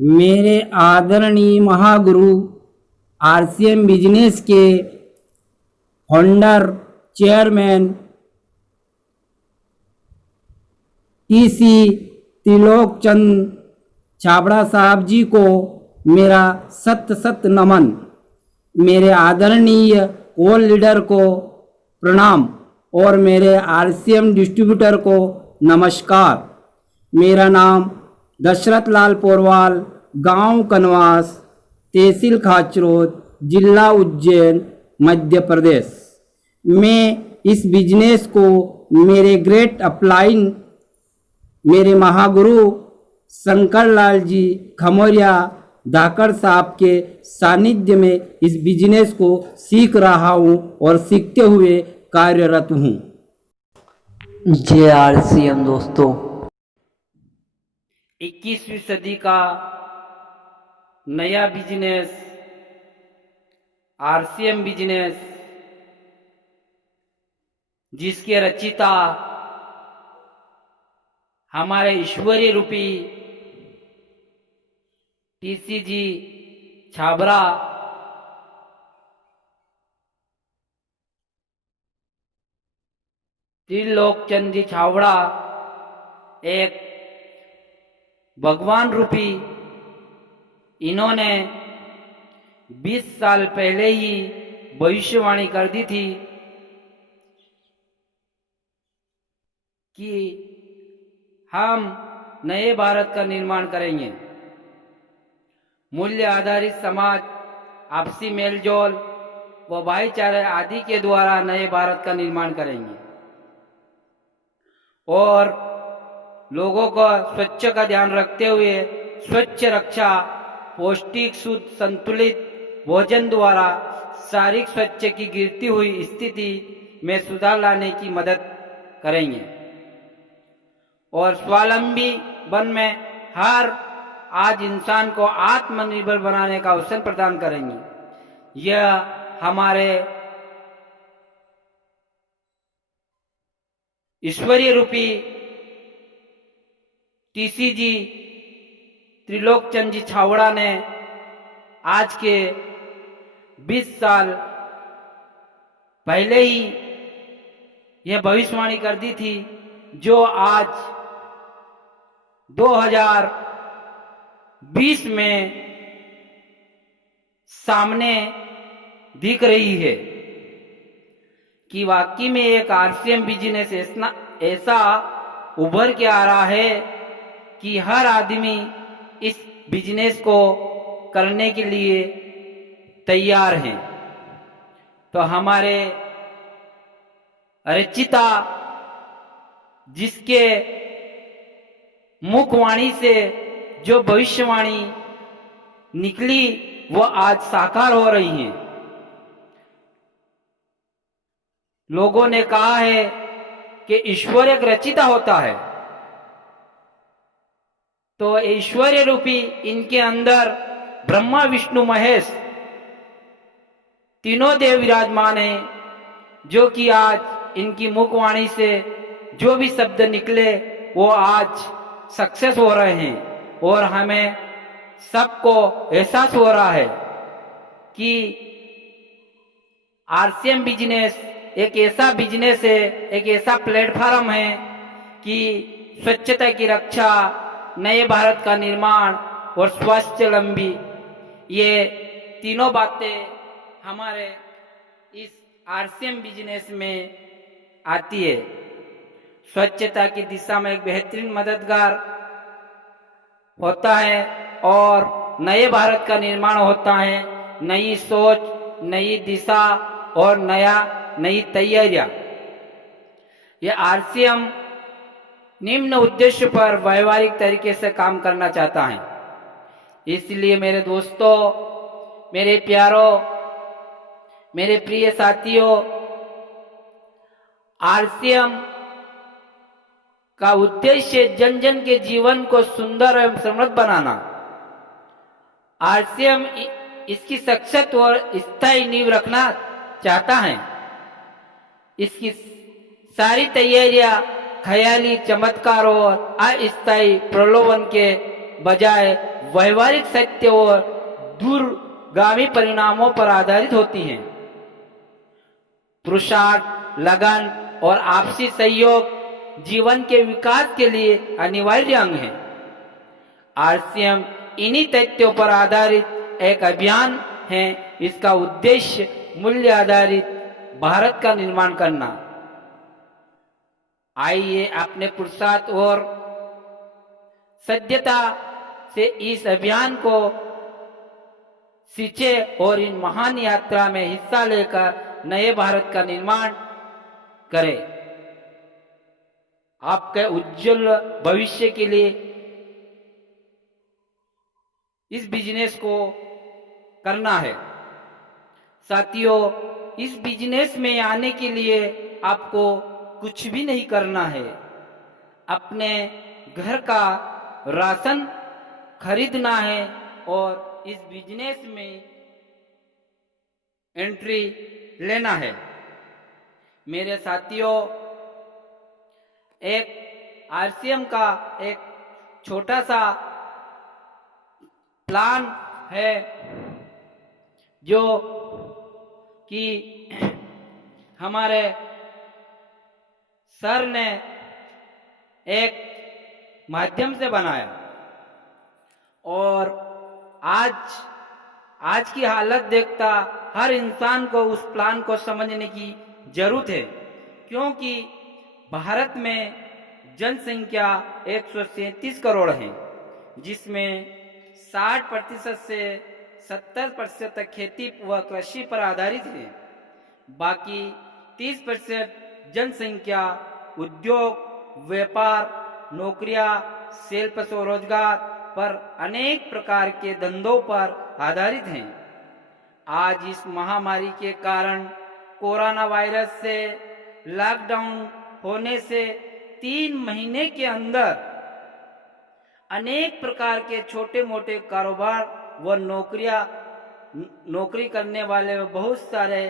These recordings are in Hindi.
मेरे आदरणीय महागुरु आरसीएम बिजनेस के फाउंडर चेयरमैन टीसी त्रिलोक चंद छाबड़ा साहब जी को मेरा सत सत नमन। मेरे आदरणीय कोल लीडर को प्रणाम और मेरे आरसीएम डिस्ट्रीब्यूटर को नमस्कार। मेरा नाम दशरथ लाल पोरवाल, गांव कनवास, तहसील खाचरोद, जिला उज्जैन, मध्य प्रदेश। मैं इस बिजनेस को मेरे ग्रेट अपलाइन मेरे महागुरु शंकर लाल जी खमोरिया धाकड़ साहब के सानिध्य में इस बिजनेस को सीख रहा हूँ और सीखते हुए कार्यरत हूँ। जय आरसीएम दोस्तों। 21वीं सदी का नया बिजनेस आरसीएम बिजनेस, जिसके रचिता हमारे ईश्वरीय रूपी टीसीजी छाबड़ा त्रिलोक चंद जी छाबड़ा एक भगवान रूपी, इन्होंने 20 साल पहले ही भविष्यवाणी कर दी थी कि हम नए भारत का निर्माण करेंगे। मूल्य आधारित समाज, आपसी मेलजोल व भाईचारे आदि के द्वारा नए भारत का निर्माण करेंगे और लोगों को स्वच्छ का ध्यान रखते हुए स्वच्छ रक्षा, पौष्टिक शुद्ध संतुलित भोजन द्वारा शारीरिक स्वच्छ की गिरती हुई स्थिति में सुधार लाने की मदद करेंगे और स्वावलंबी बन में हर आज इंसान को आत्मनिर्भर बनाने का अवसर प्रदान करेंगे। यह हमारे ईश्वरीय रूपी टीसीजी त्रिलोक चंद जी छाबड़ा ने आज के 20 साल पहले ही यह भविष्यवाणी कर दी थी, जो आज 2020 में सामने दिख रही है कि वाकई में एक आरसीएम बिजनेस ऐसा उभर के आ रहा है कि हर आदमी इस बिजनेस को करने के लिए तैयार हैं। तो हमारे रचिता, जिसके मुखवाणी से जो भविष्यवाणी निकली वो आज साकार हो रही है। लोगों ने कहा है कि ईश्वर एक रचिता होता है, तो ईश्वरीय रूपी इनके अंदर ब्रह्मा विष्णु महेश तीनों देव विराजमान हैं, जो कि आज इनकी मुखवाणी से जो भी शब्द निकले वो आज सक्सेस हो रहे हैं और हमें सबको एहसास हो रहा है कि आरसीएम बिजनेस एक ऐसा बिजनेस है, एक ऐसा प्लेटफॉर्म है कि स्वच्छता की रक्षा, नए भारत का निर्माण और स्वावलंबी, ये तीनों बातें हमारे इस आरसीएम बिजनेस में आती है। स्वच्छता की दिशा में एक बेहतरीन मददगार होता है और नए भारत का निर्माण होता है। नई सोच, नई दिशा और नई तैयारियां। यह आरसीएम निम्न उद्देश्य पर व्यवहारिक तरीके से काम करना चाहता है। इसलिए मेरे दोस्तों, मेरे प्यारों, मेरे प्रिय साथियों, आरसीएम का उद्देश्य जन जन के जीवन को सुंदर एवं समृद्ध बनाना। आरसीएम इसकी सशक्त और स्थायी नींव रखना चाहता है। इसकी सारी तैयारियां ख्याली चमत्कार और अस्थायी प्रलोभन के बजाय व्यवहारिक सत्य और दूरगामी परिणामों पर आधारित होती हैं। पुरुषार्थ, लगन और आपसी सहयोग जीवन के विकास के लिए अनिवार्य अंग हैं। आरसीएम इन्हीं तथ्यों पर आधारित एक अभियान है। इसका उद्देश्य मूल्य आधारित भारत का निर्माण करना। आइए अपने पुरुषार्थ और सद्यता से इस अभियान को सींचे और इन महान यात्रा में हिस्सा लेकर नए भारत का निर्माण करें। आपके उज्जवल भविष्य के लिए इस बिजनेस को करना है। साथियों, इस बिजनेस में आने के लिए आपको कुछ भी नहीं करना है। अपने घर का राशन खरीदना है और इस बिजनेस में एंट्री लेना है। मेरे साथियों, एक आरसीएम का एक छोटा सा प्लान है जो कि हमारे सर ने एक माध्यम से बनाया और आज की हालत देखता हर इंसान को उस प्लान को समझने की जरूरत है, क्योंकि भारत में जनसंख्या 137 करोड़ है, जिसमें 60% से 70% तक खेती व कृषि पर आधारित है। बाकी 30% जनसंख्या उद्योग, व्यापार, नौकरियां, शिल्प स्वरोजगार पर अनेक प्रकार के धंधों पर आधारित हैं। आज इस महामारी के कारण कोरोना वायरस से लॉकडाउन होने से 3 महीने के अंदर अनेक प्रकार के छोटे मोटे कारोबार व नौकरी करने वाले व बहुत सारे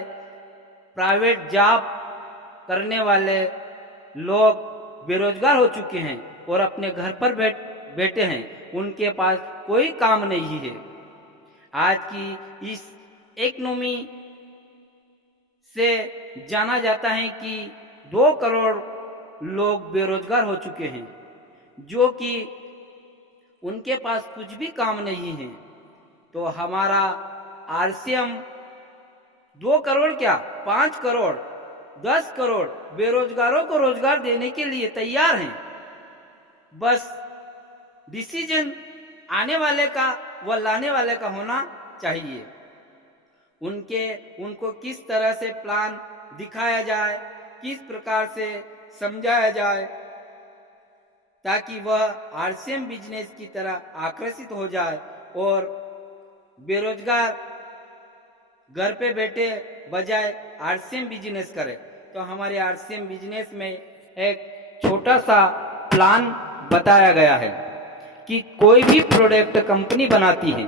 प्राइवेट जॉब करने वाले लोग बेरोजगार हो चुके हैं और अपने घर पर बैठे हैं। उनके पास कोई काम नहीं है। आज की इस इकोनॉमी से जाना जाता है कि 2 करोड़ लोग बेरोजगार हो चुके हैं, जो कि उनके पास कुछ भी काम नहीं है। तो हमारा आरसीएम 2 करोड़ क्या 5 करोड़ 10 करोड़ बेरोजगारों को रोजगार देने के लिए तैयार हैं। बस डिसीजन आने वाले का व लाने वाले का होना चाहिए। उनको किस तरह से प्लान दिखाया जाए, किस प्रकार से समझाया जाए ताकि वह आरसीएम बिजनेस की तरह आकर्षित हो जाए और बेरोजगार घर पे बैठे बजाय आरसीएम बिजनेस करे। तो हमारे आरसीएम बिजनेस में एक छोटा सा प्लान बताया गया है कि कोई भी प्रोडक्ट कंपनी बनाती है,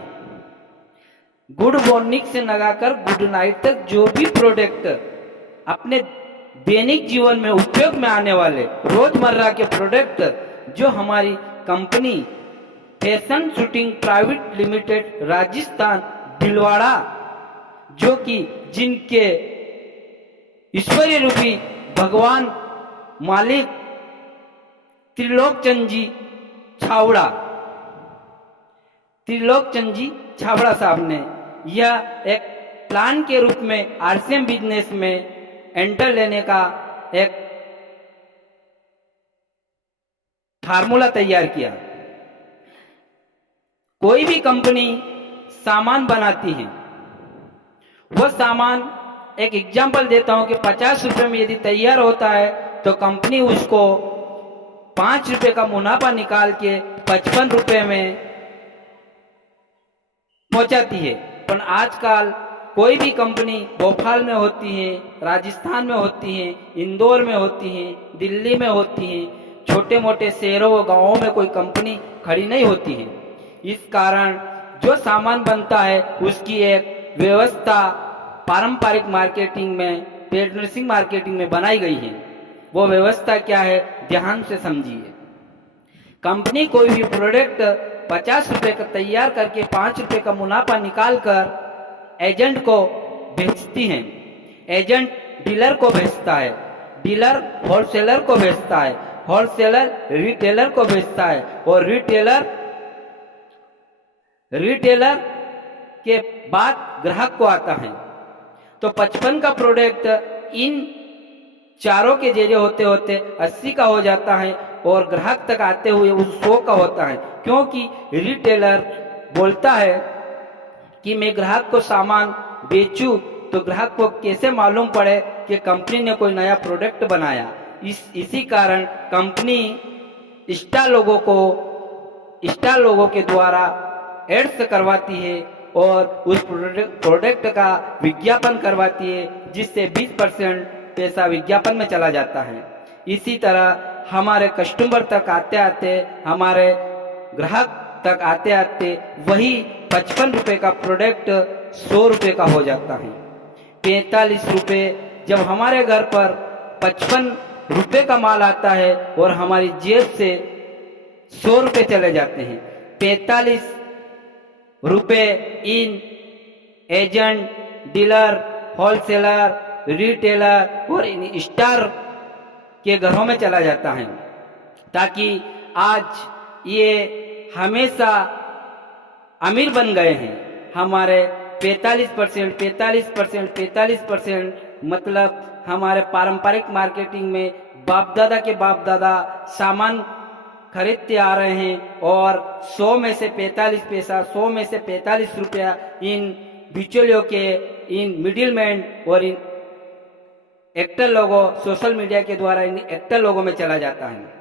गुड मॉर्निंग से लगाकर गुड नाइट तक जो भी प्रोडक्ट अपने दैनिक जीवन में उपयोग में आने वाले रोजमर्रा के प्रोडक्ट जो हमारी company fashion shooting private limited Rajasthan Bhilwara, जो कि जिनके ईश्वरीय रूपी भगवान मालिक त्रिलोकचंद जी छावड़ा साहब ने यह एक प्लान के रूप में आरसीएम बिजनेस में एंटर लेने का एक फार्मूला तैयार किया। कोई भी कंपनी सामान बनाती है, वह सामान एक एग्जांपल देता हूं कि 50 रुपए में यदि तैयार होता है तो कंपनी उसको 5 रुपए का मुनाफा निकाल के 55 रुपए में पहुंचाती है। पर आजकल कोई भी कंपनी भोपाल में होती है, राजस्थान में होती है, इंदौर में होती है, दिल्ली में होती है, छोटे मोटे शहरों व गांवों में कोई कंपनी खड़ी नहीं होती है। इस कारण जो सामान बनता है उसकी एक व्यवस्था पारंपरिक मार्केटिंग में, पेड नर्सिंग मार्केटिंग में बनाई गई है। वो व्यवस्था क्या है, ध्यान से समझिए। कंपनी कोई भी प्रोडक्ट ₹50 का तैयार करके ₹5 का मुनाफा निकालकर एजेंट को बेचती हैं। एजेंट डीलर को बेचता है, डीलर होलसेलर को बेचता है, होलसेलर रिटेलर को बेचता है और रिटेलर के बाद ग्राहक को आता है। तो 55 का प्रोडक्ट इन चारों के जरिए होते होते 80 का हो जाता है और ग्राहक तक आते हुए उस 100 का होता है, क्योंकि रिटेलर बोलता है कि मैं ग्राहक को सामान बेचूं तो ग्राहक को कैसे मालूम पड़े कि कंपनी ने कोई नया प्रोडक्ट बनाया। इसी कारण कंपनी स्टार लोगों के द्वारा एड्स करवाती है और उस प्रोडक्ट का विज्ञापन करवाती है, जिससे 20% पैसा विज्ञापन में चला जाता है। इसी तरह हमारे कस्टमर तक आते आते, हमारे ग्राहक तक आते आते वही 55 रुपए का प्रोडक्ट 100 रुपए का हो जाता है। 45 रुपए जब हमारे घर पर 55 रुपए का माल आता है और हमारी जेब से 100 रुपए चले जाते हैं। 45 रुपए इन एजेंट, डीलर, होलसेलर, रिटेलर और इन स्टार के घरों में चला जाता है, ताकि आज ये हमेशा अमीर बन गए हैं। हमारे 45% मतलब हमारे पारंपरिक मार्केटिंग में बाप दादा सामान खरीदते आ रहे हैं और 100 में से 45 पैसा, 100 में से 45 रुपया इन बिचौलियों के, इन मिडिलमैन और इन एक्टर लोगों, सोशल मीडिया के द्वारा इन एक्टर लोगों में चला जाता है।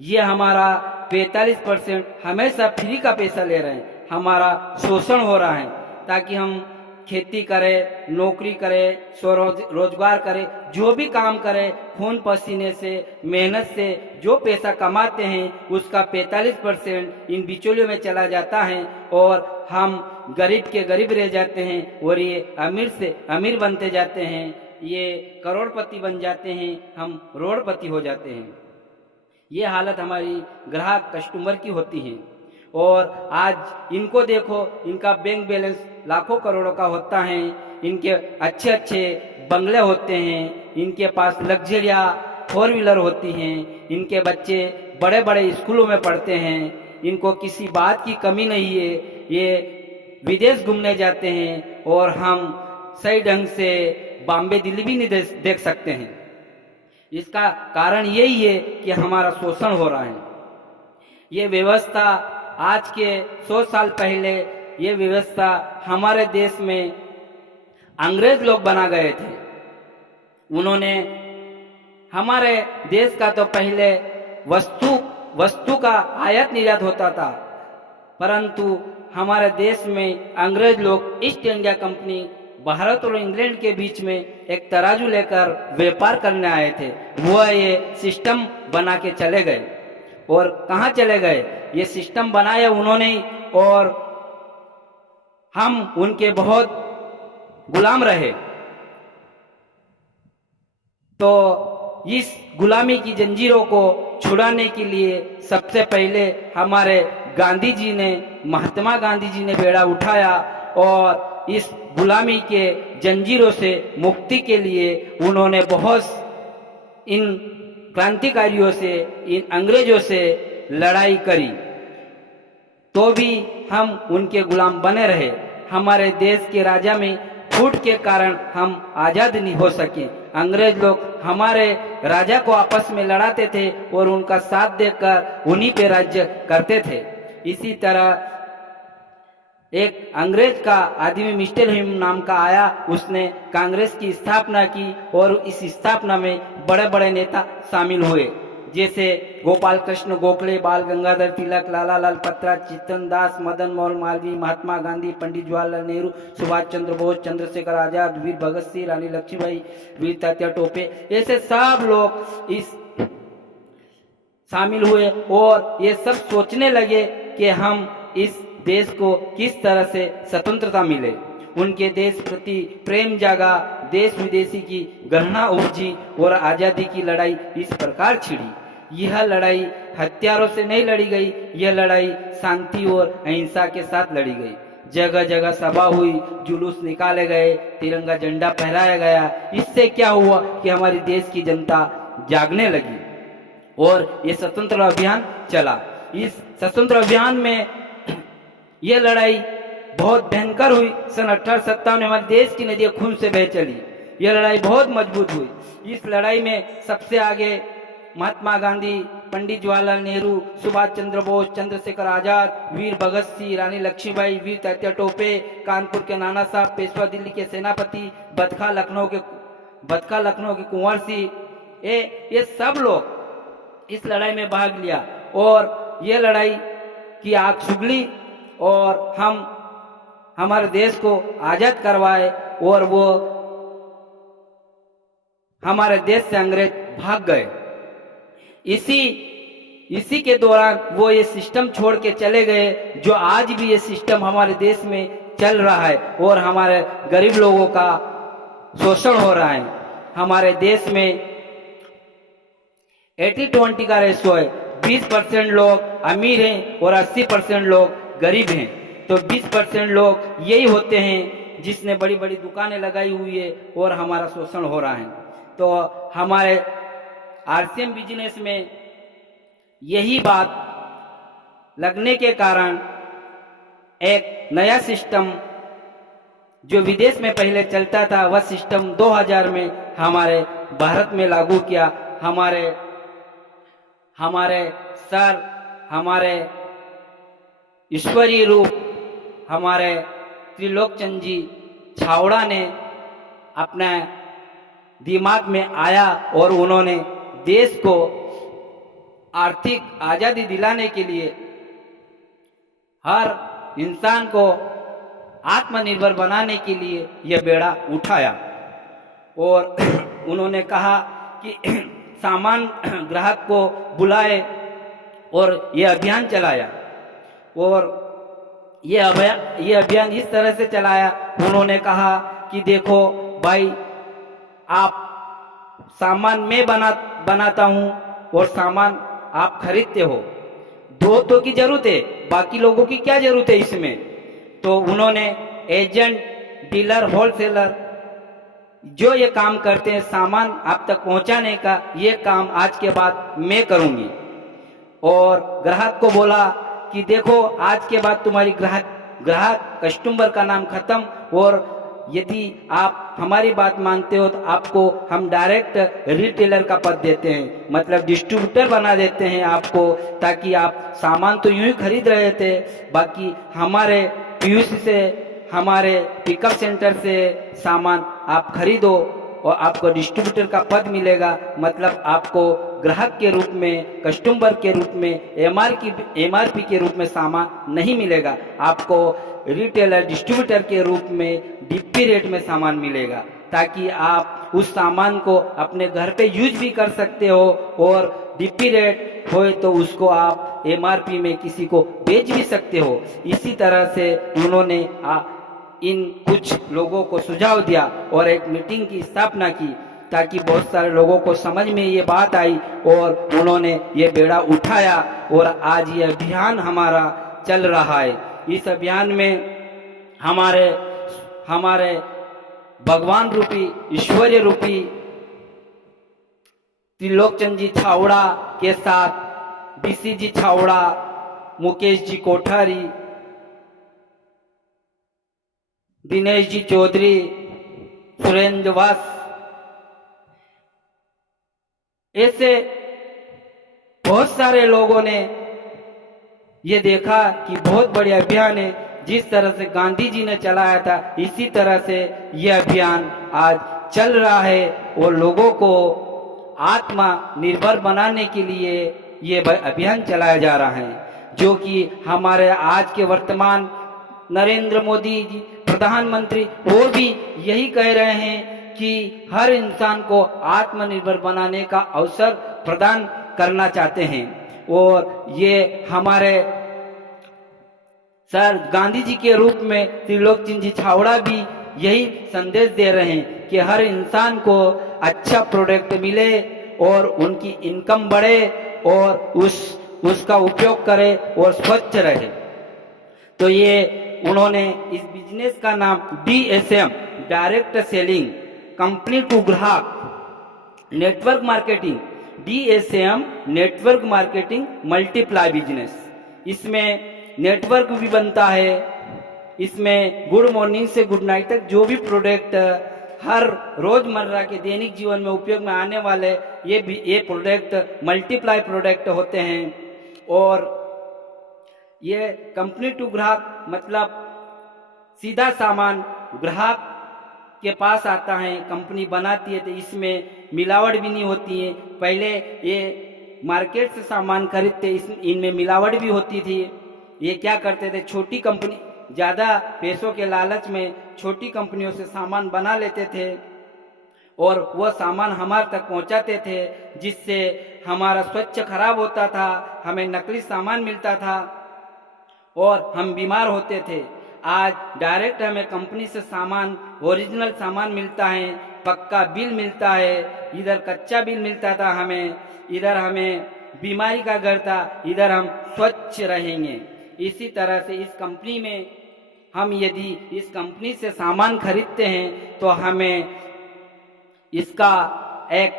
ये हमारा 45% हमेशा फ्री का पैसा ले रहे हैं, हमारा शोषण हो रहा है, ताकि हम खेती करें, नौकरी करें, स्वरोजगार करें, जो भी काम करें, खून पसीने से, मेहनत से जो पैसा कमाते हैं उसका 45% इन बिचौलियों में चला जाता है और हम गरीब के गरीब रह जाते हैं और ये अमीर से अमीर बनते जाते हैं। ये करोड़पति बन जाते हैं, हम रोडपति हो जाते हैं। ये हालत हमारी ग्राहक कस्टमर की होती है। और आज इनको देखो, इनका बैंक बैलेंस लाखों करोड़ों का होता है, इनके अच्छे अच्छे बंगले होते हैं, इनके पास लग्जरिया 4 व्हीलर होती हैं, इनके बच्चे बड़े बड़े स्कूलों में पढ़ते हैं, इनको किसी बात की कमी नहीं है। ये विदेश घूमने जाते हैं और हम सही ढंग से बॉम्बे दिल्ली भी नहीं देख सकते हैं। इसका कारण यही है कि हमारा शोषण हो रहा है। ये व्यवस्था आज के 100 साल पहले ये व्यवस्था हमारे देश में अंग्रेज लोग बना गए थे। उन्होंने हमारे देश का तो पहले वस्तु का आयात निर्यात होता था, परंतु हमारे देश में अंग्रेज लोग ईस्ट इंडिया कंपनी भारत और इंग्लैंड के बीच में एक तराजू लेकर व्यापार करने आए थे। वह ये सिस्टम बना के चले गए। और कहाँ चले गए? ये सिस्टम बनाया उन्होंने ही और हम उनके बहुत गुलाम रहे। तो इस गुलामी की जंजीरों को छुड़ाने के लिए सबसे पहले हमारे गांधी जी ने, महात्मा गांधी जी ने बेड़ा उठाया और इस गुलामी के जंजीरों से मुक्ति के लिए उन्होंने बहुत इन क्रांतिकारियों से, इन अंग्रेजों से लड़ाई करी, तो भी हम उनके गुलाम बने रहे। हमारे देश के राजा में फूट के कारण हम आजाद नहीं हो सके। अंग्रेज लोग हमारे राजा को आपस में लड़ाते थे और उनका साथ देकर उन्हीं पे राज्य करते थे। इसी तरह एक अंग्रेज का आदमी मिस्टर हिम नाम का आया, उसने कांग्रेस की स्थापना की और इस स्थापना में बड़े बड़े नेता शामिल हुए, जैसे गोपाल कृष्ण गोखले, बाल गंगाधर तिलक, लाला लाजपत, चित्तन दास, मदन मोहन मालवीय, महात्मा गांधी, पंडित जवाहरलाल नेहरू, सुभाष चंद्र बोस, चंद्रशेखर आजाद, वीर भगत सिंह, रानी लक्ष्मीबाई, वीर तात्या टोपे, ऐसे सब लोग इस शामिल हुए और ये सब सोचने लगे कि हम इस देश को किस तरह से स्वतंत्रता मिले। उनके देश प्रति प्रेम जागा, देश विदेशी की गणना उपजी और आजादी की लड़ाई इस प्रकार छिड़ी। यह लड़ाई हथियारों से नहीं लड़ी गई, यह लड़ाई शांति और अहिंसा के साथ लड़ी गई। जगह जगह सभा हुई, जुलूस निकाले गए, तिरंगा झंडा फहराया गया। इससे क्या हुआ कि हमारी देश की जनता जागने लगी और ये स्वतंत्र अभियान चला। इस स्वतंत्र अभियान में यह लड़ाई बहुत भयंकर हुई। सन 1857 में हमारे देश की नदियां खून से बह चली। यह लड़ाई बहुत मजबूत हुई। इस लड़ाई में सबसे आगे महात्मा गांधी, पंडित जवाहरलाल नेहरू, सुभाष चंद्र बोस, चंद्रशेखर आजाद, वीर भगत सिंह, रानी लक्ष्मीबाई, वीर तात्या टोपे, कानपुर के नाना साहब, पेशवा दिल्ली के सेनापति, बदखा लखनऊ के कुंवर सिंह, ये सब लोग इस लड़ाई में भाग लिया और ये लड़ाई की आग सुगली और हम हमारे देश को आजाद करवाए और वो हमारे देश से अंग्रेज भाग गए। इसी के दौरान वो ये सिस्टम छोड़ के चले गए जो आज भी ये सिस्टम हमारे देश में चल रहा है और हमारे गरीब लोगों का शोषण हो रहा है। हमारे देश में 80-20 का रेशो है। 20% लोग अमीर हैं और 80% लोग गरीब हैं। तो 20% लोग यही होते हैं जिसने बड़ी बड़ी दुकानें लगाई हुई है और हमारा शोषण हो रहा है। तो हमारे आरसीएम बिजनेस में यही बात लगने के कारण एक नया सिस्टम जो विदेश में पहले चलता था वह सिस्टम 2000 में हमारे भारत में लागू किया। हमारे सर, हमारे ईश्वरीय रूप, हमारे त्रिलोकचंद जी छावड़ा ने अपने दिमाग में आया और उन्होंने देश को आर्थिक आजादी दिलाने के लिए हर इंसान को आत्मनिर्भर बनाने के लिए यह बेड़ा उठाया और उन्होंने कहा कि सामान ग्राहक को बुलाए और यह अभियान चलाया। और यह अभियान इस तरह से चलाया, उन्होंने कहा कि देखो भाई, आप सामान मैं बनाता हूं और सामान आप खरीदते हो, दो की जरूरत है, बाकी लोगों की क्या जरूरत है इसमें। तो उन्होंने एजेंट, डीलर, होलसेलर जो ये काम करते हैं सामान आप तक पहुंचाने का, ये काम आज के बाद मैं करूंगी। और ग्राहक को बोला कि देखो आज के बाद तुम्हारी ग्राहक कस्टमर का नाम खत्म, और यदि आप हमारी बात मानते हो तो आपको हम डायरेक्ट रिटेलर का पद देते हैं, मतलब डिस्ट्रीब्यूटर बना देते हैं आपको, ताकि आप सामान तो यूं ही खरीद रहे थे, बाकी हमारे पीयूसी से, हमारे पिकअप सेंटर से सामान आप खरीदो और आपको डिस्ट्रीब्यूटर का पद मिलेगा। मतलब आपको ग्राहक के रूप में, कस्टमर के रूप में, एमआरपी के रूप में सामान नहीं मिलेगा, आपको रिटेलर, डिस्ट्रीब्यूटर के रूप में डिप्पी रेट में सामान मिलेगा, ताकि आप उस सामान को अपने घर पे यूज भी कर सकते हो और डिप्पी रेट होए तो उसको आप एमआरपी में किसी को बेच भी सकते हो। इसी तरह से उन्होंने इन कुछ लोगों को सुझाव दिया और एक मीटिंग की स्थापना की, ताकि बहुत सारे लोगों को समझ में ये बात आई और उन्होंने ये बेड़ा उठाया और आज ये अभियान हमारा चल रहा है। इस अभियान में हमारे भगवान रूपी, ईश्वरीय रूपी त्रिलोकचंद जी छावड़ा के साथ बीसी जी छावड़ा, मुकेश जी कोठारी, दिनेश जी चौधरी, सुरेंद्र वास, ऐसे बहुत सारे लोगों ने ये देखा कि बहुत बड़े अभियान है। जिस तरह से गांधी जी ने चलाया था इसी तरह से यह अभियान आज चल रहा है और लोगों को आत्मनिर्भर बनाने के लिए ये अभियान चलाया जा रहा है, जो कि हमारे आज के वर्तमान नरेंद्र मोदी जी प्रधानमंत्री वो भी यही कह रहे हैं कि हर इंसान को आत्मनिर्भर बनाने का अवसर प्रदान करना चाहते हैं। और ये हमारे सर गांधी जी के रूप में त्रिलोकचंद जी छावड़ा भी यही संदेश दे रहे हैं कि हर इंसान को अच्छा प्रोडक्ट मिले और उनकी इनकम बढ़े और उसका उपयोग करे और स्वच्छ रहे। तो ये उन्होंने इस बिजनेस का नाम DSM, direct selling, company to ग्राहक network marketing, DSM network marketing multiply business. इसमें नेटवर्क भी बनता है, इसमें गुड मॉर्निंग से गुड नाइट तक जो भी प्रोडक्ट हर रोजमर्रा के दैनिक जीवन में उपयोग में आने वाले ये प्रोडक्ट मल्टीप्लाई प्रोडक्ट होते हैं। और ये कंपनी टू ग्राहक मतलब सीधा सामान ग्राहक के पास आता है, कंपनी बनाती है, तो इसमें मिलावट भी नहीं होती है। पहले ये मार्केट से सामान खरीदते, इनमें मिलावट भी होती थी। ये क्या करते थे, छोटी कंपनी ज़्यादा पैसों के लालच में छोटी कंपनियों से सामान बना लेते थे और वह सामान हमारे तक पहुंचाते थे, जिससे हमारा स्वच्छ खराब होता था, हमें नकली सामान मिलता था और हम बीमार होते थे। आज डायरेक्ट हमें कंपनी से सामान, ओरिजिनल सामान मिलता है, पक्का बिल मिलता है। इधर कच्चा बिल मिलता था हमें, इधर हमें बीमारी का घर था, इधर हम स्वच्छ रहेंगे। इसी तरह से इस कंपनी में हम यदि इस कंपनी से सामान खरीदते हैं तो हमें इसका एक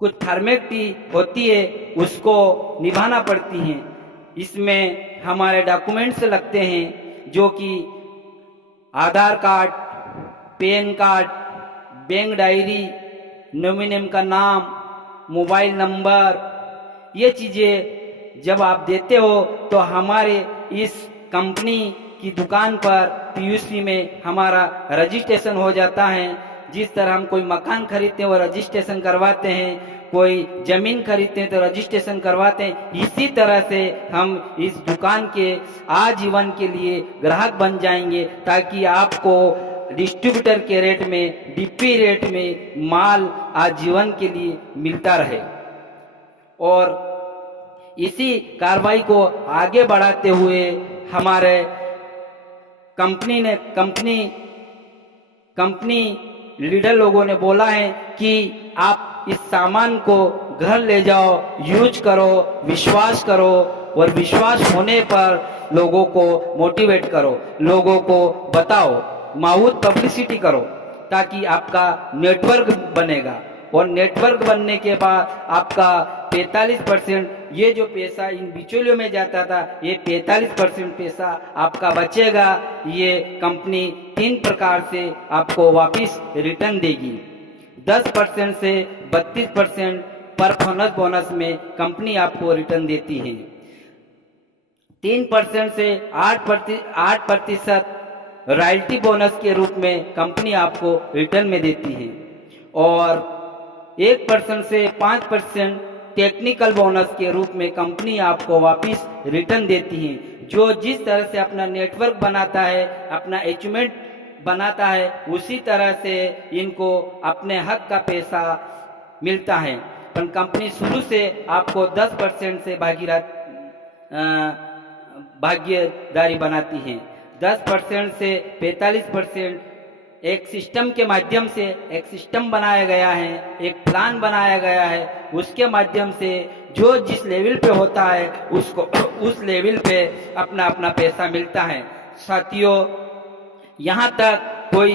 कुछ फॉर्मेलिटी होती है, उसको निभाना पड़ती है। इसमें हमारे डॉक्यूमेंट्स लगते हैं, जो कि Aadhaar card, pan card, bank diary, nominee का नाम, मोबाइल नंबर। ये चीज़ें जब आप देते हो तो हमारे इस कंपनी की दुकान पर PUC में हमारा रजिस्ट्रेशन हो जाता है। जिस तरह हम कोई मकान खरीदते हैं वो रजिस्ट्रेशन करवाते हैं, कोई जमीन खरीदते हैं तो रजिस्ट्रेशन करवाते हैं, इसी तरह से हम इस दुकान के आजीवन के लिए ग्राहक बन जाएंगे, ताकि आपको डिस्ट्रीब्यूटर के रेट में, DP रेट में माल आजीवन के लिए मिलता रहे। और इसी कार्रवाई को आगे बढ़ाते हुए हमारे कंपनी लीडर लोगों ने बोला है कि आप इस सामान को घर ले जाओ, यूज करो, विश्वास करो और विश्वास होने पर लोगों को मोटिवेट करो, लोगों को बताओ, माउथ पब्लिसिटी करो, ताकि आपका नेटवर्क बनेगा। और नेटवर्क बनने के बाद आपका 45% ये जो पैसा इन बिचौलियों में जाता था, ये 45% पैसा आपका बचेगा। ये कंपनी 3 प्रकार से आपको वापस रिटर्न देगी। 10% से 32% परफॉर्मेंस बोनस में कंपनी आपको रिटर्न देती है। 3% से 8% रॉयल्टी बोनस के रूप में कंपनी आपको रिटर्न में देती है। और 1% से 5% टेक्निकल बोनस के रूप में कंपनी आपको वापस रिटर्न देती है। जो जिस तरह से अपना नेटवर्क बनाता है, अपना अचीवमेंट बनाता है, उसी तरह से इनको अपने हक का पैसा मिलता है। पर कंपनी शुरू से आपको 10% से भागीदारी बनाती है। 10% से 45% एक सिस्टम के माध्यम से, एक सिस्टम बनाया गया है, एक प्लान बनाया गया है, उसके माध्यम से जो जिस लेवल पे होता है उसको उस लेवल पे अपना अपना पैसा मिलता है। साथियों, यहाँ तक कोई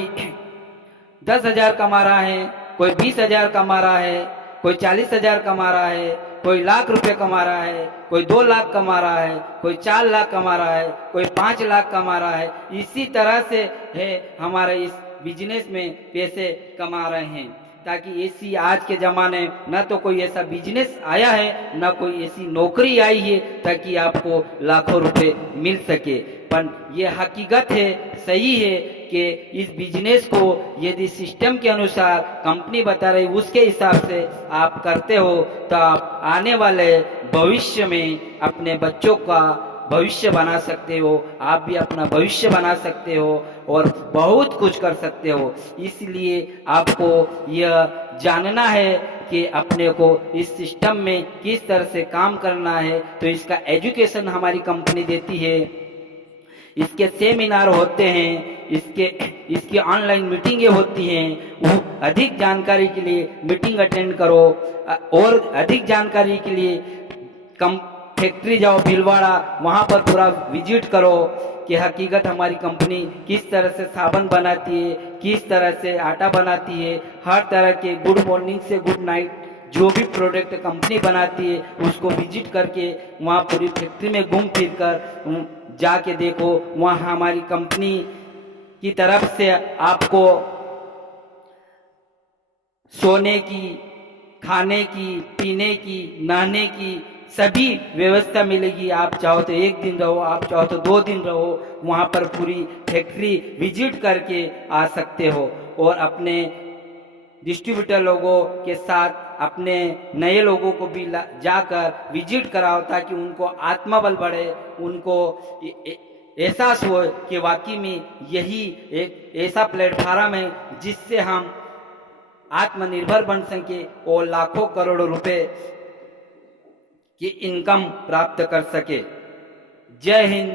10,000 कमा रहा है, कोई 20,000 कमा रहा है, कोई 40,000 कमा रहा है, कोई लाख रुपए कमा रहा है, कोई 2 लाख कमा रहा है, कोई 4 लाख कमा रहा है, कोई 5 लाख कमा रहा है। इसी तरह से है हमारे इस बिजनेस में पैसे कमा रहे हैं। ताकि ऐसी आज के ज़माने न तो कोई ऐसा बिजनेस आया है, न कोई ऐसी नौकरी आई है ताकि आपको लाखों रुपए मिल सके। पर यह हकीकत है, सही है कि इस बिजनेस को यदि सिस्टम के अनुसार कंपनी बता रही उसके हिसाब से आप करते हो तो आप आने वाले भविष्य में अपने बच्चों का भविष्य बना सकते हो, आप भी अपना भविष्य बना सकते हो और बहुत कुछ कर सकते हो। इसलिए आपको यह जानना है कि अपने को इस सिस्टम में किस तरह से काम करना है। तो इसका एजुकेशन हमारी कंपनी देती है, इसके सेमिनार होते हैं, इसके इसकी ऑनलाइन मीटिंगें होती हैं। वो अधिक जानकारी के लिए मीटिंग अटेंड करो और अधिक जानकारी के लिए कम फैक्ट्री जाओ भीलवाड़ा, वहाँ पर पूरा विजिट करो कि हकीकत हमारी कंपनी किस तरह से साबुन बनाती है, किस तरह से आटा बनाती है, हर तरह के गुड मॉर्निंग से गुड नाइट जो भी प्रोडक्ट कंपनी बनाती है उसको विजिट करके वहाँ पूरी फैक्ट्री में घूम फिर कर जाके देखो। वहाँ हमारी कंपनी की तरफ से आपको सोने की, खाने की, पीने की, नहाने की सभी व्यवस्था मिलेगी। आप चाहो तो 1 दिन रहो, आप चाहो तो 2 दिन रहो, वहाँ पर पूरी फैक्ट्री विजिट करके आ सकते हो और अपने डिस्ट्रीब्यूटर लोगों के साथ अपने नए लोगों को भी जाकर विजिट कराओ ताकि उनको आत्मबल बढ़े, उनको एहसास हो कि वाकई में यही एक ऐसा प्लेटफार्म है जिससे हम आत्मनिर्भर बन सके और लाखों करोड़ों रुपए की इनकम प्राप्त कर सके। जय हिंद,